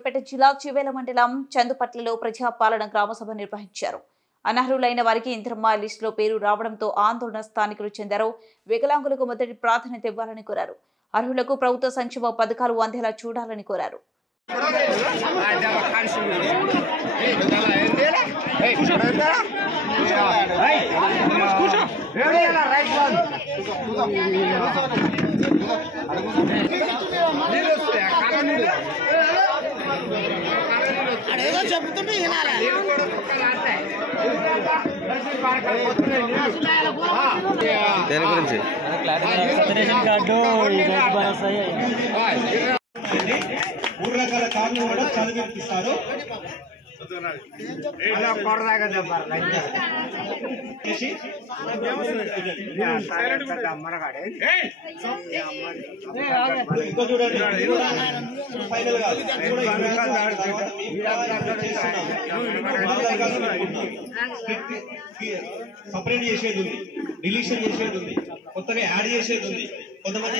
సూర్యాపేట జిల్లా చివేల మండలం చందుపట్లలో ప్రజాపాలన గ్రామసభ నిర్వహించారు. అనర్హులైన వారికి ఇంద్రమ్మ లిస్టులో పేరు రావడంతో ఆందోళన స్థానికులు చెందారు. వికలాంగులకు మొదటి ప్రాధాన్యత ఇవ్వాలని కోరారు. అర్హులకు ప్రభుత్వ సంక్షేమ పథకాలు అందేలా చూడాలని కోరారు. మూడు రకాల కార్డులు కూడా చదివిపిస్తారు. ఇంకా చూడండి, ఫైనల్ కాదు, సపరేట్ చేసేది ఉంది, డిలీషన్ చేసేది ఉంది, కొత్తగా యాడ్ చేసేది ఉంది. కొంతమంది